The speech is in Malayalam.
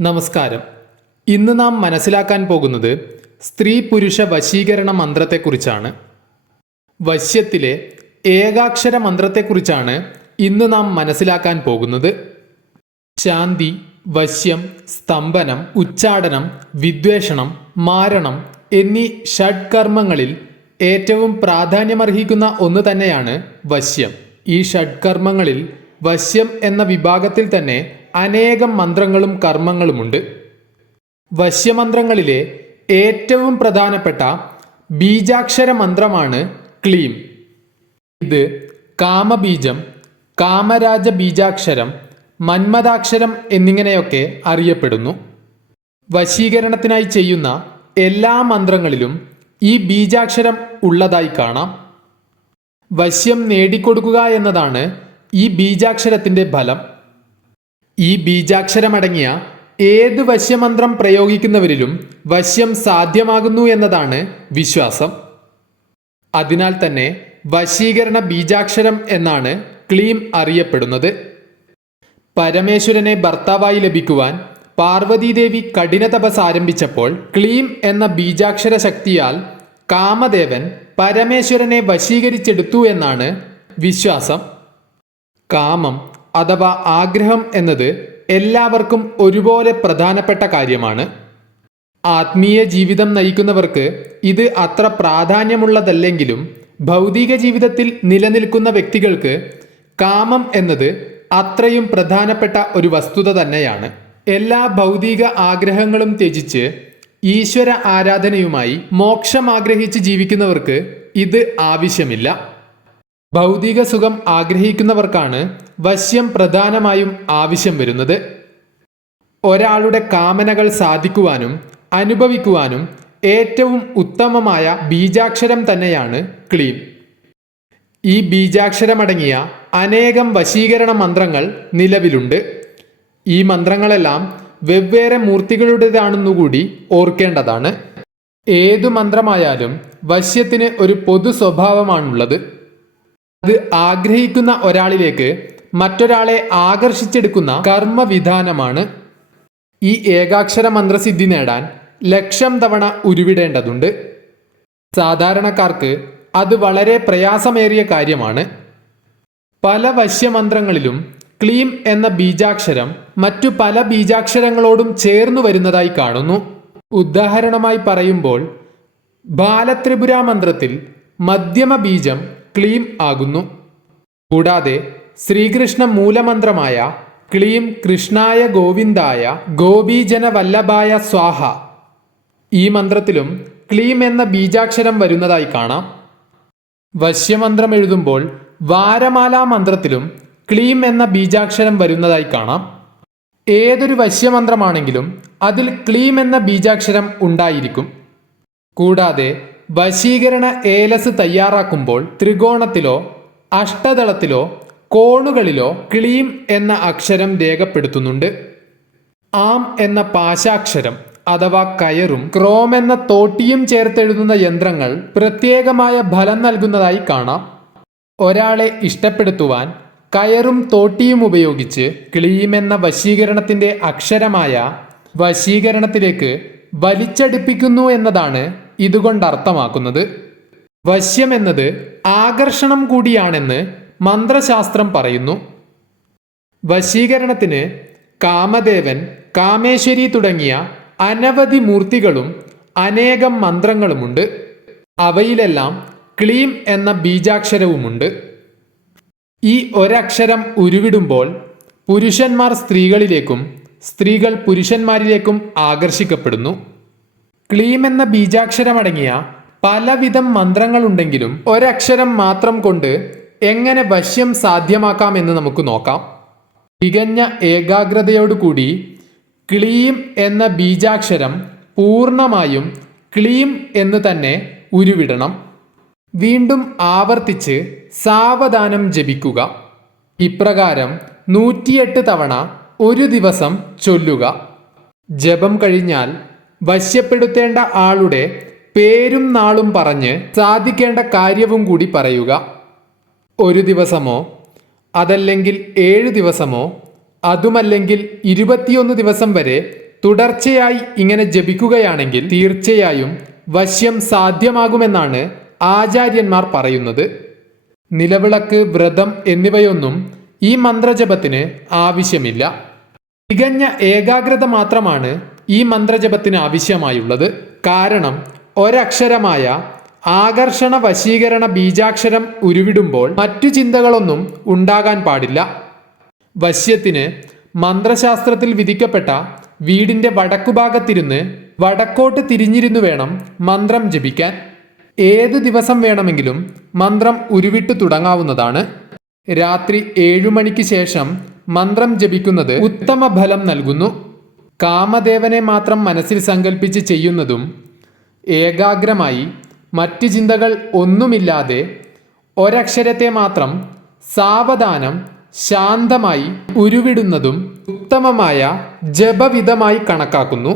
നമസ്കാരം. ഇന്ന് നാം മനസ്സിലാക്കാൻ പോകുന്നത് സ്ത്രീ പുരുഷ വശീകരണ മന്ത്രത്തെക്കുറിച്ചാണ്. വശ്യത്തിലെ ഏകാക്ഷര മന്ത്രത്തെക്കുറിച്ചാണ് ഇന്ന് നാം മനസ്സിലാക്കാൻ പോകുന്നത്. ശാന്തി വശ്യം സ്തംഭനം ഉച്ചാടനം വിദ്വേഷണം മാരണം എന്നീ ഷഡ്കർമ്മങ്ങളിൽ ഏറ്റവും പ്രാധാന്യമർഹിക്കുന്ന ഒന്ന് തന്നെയാണ് വശ്യം. ഈ ഷഡ്കർമ്മങ്ങളിൽ വശ്യം എന്ന വിഭാഗത്തിൽ തന്നെ അനേകം മന്ത്രങ്ങളും കർമ്മങ്ങളുമുണ്ട്. വശ്യമന്ത്രങ്ങളിലെ ഏറ്റവും പ്രധാനപ്പെട്ട ബീജാക്ഷര മന്ത്രമാണ് ക്ലീം. ഇത് കാമബീജം കാമരാജ ബീജാക്ഷരം മന്മദാക്ഷരം എന്നിങ്ങനെയൊക്കെ അറിയപ്പെടുന്നു. വശീകരണത്തിനായി ചെയ്യുന്ന എല്ലാ മന്ത്രങ്ങളിലും ഈ ബീജാക്ഷരം ഉള്ളതായി കാണാം. വശ്യം നേടിക്കൊടുക്കുക എന്നതാണ് ഈ ബീജാക്ഷരത്തിന്റെ ഫലം. ഈ ബീജാക്ഷരമടങ്ങിയ ഏത് വശ്യമന്ത്രം പ്രയോഗിക്കുന്നവരിലും വശ്യം സാധ്യമാകുന്നു എന്നതാണ് വിശ്വാസം. അതിനാൽ തന്നെ വശീകരണ ബീജാക്ഷരം എന്നാണ് ക്ലീം അറിയപ്പെടുന്നത്. പരമേശ്വരനെ ഭർത്താവായി ലഭിക്കുവാൻ പാർവതീദേവി കഠിന തപസ് ആരംഭിച്ചപ്പോൾ ക്ലീം എന്ന ബീജാക്ഷര ശക്തിയാൽ കാമദേവൻ പരമേശ്വരനെ വശീകരിച്ചെടുത്തു എന്നാണ് വിശ്വാസം. കാമം അഥവാ ആഗ്രഹം എന്നത് എല്ലാവർക്കും ഒരുപോലെ പ്രധാനപ്പെട്ട കാര്യമാണ്. ആത്മീയ ജീവിതം നയിക്കുന്നവർക്ക് ഇത് അത്ര പ്രാധാന്യമുള്ളതല്ലെങ്കിലും ഭൗതിക ജീവിതത്തിൽ നിലനിൽക്കുന്ന വ്യക്തികൾക്ക് കാമം എന്നത് അത്രയും പ്രധാനപ്പെട്ട ഒരു വസ്തുത തന്നെയാണ്. എല്ലാ ഭൗതിക ആഗ്രഹങ്ങളും ത്യജിച്ച് ഈശ്വര ആരാധനയുമായി മോക്ഷം ആഗ്രഹിച്ച് ജീവിക്കുന്നവർക്ക് ഇത് ആവശ്യമില്ല. ഭൗതിക സുഖം ആഗ്രഹിക്കുന്നവർക്കാണ് വശ്യം പ്രധാനമായും ആവശ്യം വരുന്നത്. ഒരാളുടെ കാമനകൾ സാധിക്കുവാനും അനുഭവിക്കുവാനും ഏറ്റവും ഉത്തമമായ ബീജാക്ഷരം തന്നെയാണ് ക്ലീം ഈ ബീജാക്ഷരമടങ്ങിയ അനേകം വശീകരണ മന്ത്രങ്ങൾ നിലവിലുണ്ട്. ഈ മന്ത്രങ്ങളെല്ലാം വെവ്വേറെ മൂർത്തികളുടേതാണെന്നുകൂടി ഓർക്കേണ്ടതാണ്. ഏതു മന്ത്രമായാലും വശ്യത്തിന് ഒരു പൊതു സ്വഭാവമാണുള്ളത്. അത് ആഗ്രഹിക്കുന്ന ഒരാളിലേക്ക് മറ്റൊരാളെ ആകർഷിച്ചെടുക്കുന്ന കർമ്മവിധാനമാണ് ഈ ഏകാക്ഷര മന്ത്രസിദ്ധി നേടാൻ ലക്ഷം തവണ ഉരുവിടേണ്ടതുണ്ട്. സാധാരണക്കാർക്ക് അത് വളരെ പ്രയാസമേറിയ കാര്യമാണ്. പല വശ്യമന്ത്രങ്ങളിലും ക്ലീം എന്ന ബീജാക്ഷരം മറ്റു പല ബീജാക്ഷരങ്ങളോടും ചേർന്നു വരുന്നതായി കാണുന്നു. ഉദാഹരണമായി പറയുമ്പോൾ ബാലത്രിപുര മന്ത്രത്തിൽ മധ്യമ ബീജം ക്ലീം ആകുന്നു. കൂടാതെ ശ്രീകൃഷ്ണ മൂലമന്ത്രമായ ക്ലീം കൃഷ്ണായ ഗോവിന്ദായ ഗോപീജന വല്ലഭായ സ്വാഹ. ഈ മന്ത്രത്തിലും ക്ലീം എന്ന ബീജാക്ഷരം വരുന്നതായി കാണാം. വശ്യമന്ത്രം എഴുതുമ്പോൾ വാരമാല മന്ത്രത്തിലും ക്ലീം എന്ന ബീജാക്ഷരം വരുന്നതായി കാണാം. ഏതൊരു വശ്യമന്ത്രമാണെങ്കിലും അതിൽ ക്ലീം എന്ന ബീജാക്ഷരം ഉണ്ടായിരിക്കും. കൂടാതെ വശീകരണ ഏലസ് തയ്യാറാക്കുമ്പോൾ ത്രികോണത്തിലോ അഷ്ടതളത്തിലോ കോണുകളിലോ ക്ലീം എന്ന അക്ഷരം രേഖപ്പെടുത്തുന്നുണ്ട്. ആം എന്ന പാശാക്ഷരം അഥവാ കയറും ക്രോം എന്ന തോട്ടിയും ചേർത്തെഴുതുന്ന യന്ത്രങ്ങൾ പ്രത്യേകമായ ഫലം നൽകുന്നതായി കാണാം. ഒരാളെ ഇഷ്ടപ്പെടുത്തുവാൻ കയറും തോട്ടിയും ഉപയോഗിച്ച് ക്ലീം എന്ന വശീകരണത്തിന്റെ അക്ഷരമായ വശീകരണത്തിലേക്ക് വലിച്ചടിപ്പിക്കുന്നു എന്നതാണ് ഇതുകൊണ്ട് അർത്ഥമാക്കുന്നത് വശ്യം എന്നത് ആകർഷണം കൂടിയാണെന്ന് മന്ത്രശാസ്ത്രം പറയുന്നു. വശീകരണത്തിന് കാമദേവൻ കാമേശ്വരി തുടങ്ങിയ അനവധി മൂർത്തികളും അനേകം മന്ത്രങ്ങളുമുണ്ട്. അവയിലെല്ലാം ക്ലീം എന്ന ബീജാക്ഷരവുമുണ്ട്. ഈ ഒരക്ഷരം ഉരുവിടുമ്പോൾ പുരുഷന്മാർ സ്ത്രീകളിലേക്കും സ്ത്രീകൾ പുരുഷന്മാരിലേക്കും ആകർഷിക്കപ്പെടുന്നു. ക്ലീം എന്ന ബീജാക്ഷരമടങ്ങിയ പലവിധം മന്ത്രങ്ങളുണ്ടെങ്കിലും ഒരക്ഷരം മാത്രം കൊണ്ട് എങ്ങനെ വശ്യം സാധ്യമാക്കാം എന്ന് നമുക്ക് നോക്കാം. തികഞ്ഞ ഏകാഗ്രതയോടുകൂടി ക്ലീം എന്ന ബീജാക്ഷരം പൂർണമായും ക്ലീം എന്ന് തന്നെ ഉരുവിടണം. വീണ്ടും ആവർത്തിച്ച് സാവധാനം ജപിക്കുക. ഇപ്രകാരം നൂറ്റിയെട്ട് തവണ ഒരു ദിവസം ചൊല്ലുക. ജപം കഴിഞ്ഞാൽ വശ്യപ്പെടുത്തേണ്ട ആളുടെ പേരും നാളും പറഞ്ഞ് സാധിക്കേണ്ട കാര്യവും കൂടി പറയുക. ഒരു ദിവസമോ അതല്ലെങ്കിൽ ഏഴ് ദിവസമോ അതുമല്ലെങ്കിൽ ഇരുപത്തിയൊന്ന് ദിവസം വരെ തുടർച്ചയായി ഇങ്ങനെ ജപിക്കുകയാണെങ്കിൽ തീർച്ചയായും വശ്യം സാധ്യമാകുമെന്നാണ് ആചാര്യന്മാർ പറയുന്നത്. നിലവിളക്ക് വ്രതം എന്നിവയൊന്നും ഈ മന്ത്രജപത്തിന് ആവശ്യമില്ല. തികഞ്ഞ ഏകാഗ്രത മാത്രമാണ് ഈ മന്ത്രജപത്തിന് ആവശ്യമായുള്ളത് കാരണം ഒരക്ഷരമായ ആകർഷണ വശീകരണ ബീജാക്ഷരം ഉരുവിടുമ്പോൾ മറ്റു ചിന്തകളൊന്നും ഉണ്ടാകാൻ പാടില്ല. വശ്യത്തിന് മന്ത്രശാസ്ത്രത്തിൽ വിധിക്കപ്പെട്ട വീടിന്റെ വടക്കുഭാഗത്തിരുന്ന് വടക്കോട്ട് തിരിഞ്ഞിരുന്നു വേണം മന്ത്രം ജപിക്കാൻ. ഏത് ദിവസം വേണമെങ്കിലും മന്ത്രം ഉരുവിട്ട് തുടങ്ങാവുന്നതാണ്. രാത്രി ഏഴു മണിക്ക് ശേഷം മന്ത്രം ജപിക്കുന്നത് ഉത്തമ ഫലം നൽകുന്നു. കാമദേവനെ മാത്രം മനസ്സിൽ സങ്കല്പിച്ച് ചെയ്യുന്നതും ഏകാഗ്രമായി മറ്റ് ചിന്തകൾ ഒന്നുമില്ലാതെ ഒരക്ഷരത്തെ മാത്രം സാവധാനം ശാന്തമായി ഉരുവിടുന്നതും ഉത്തമമായ ജപവിധമായി കണക്കാക്കുന്നു.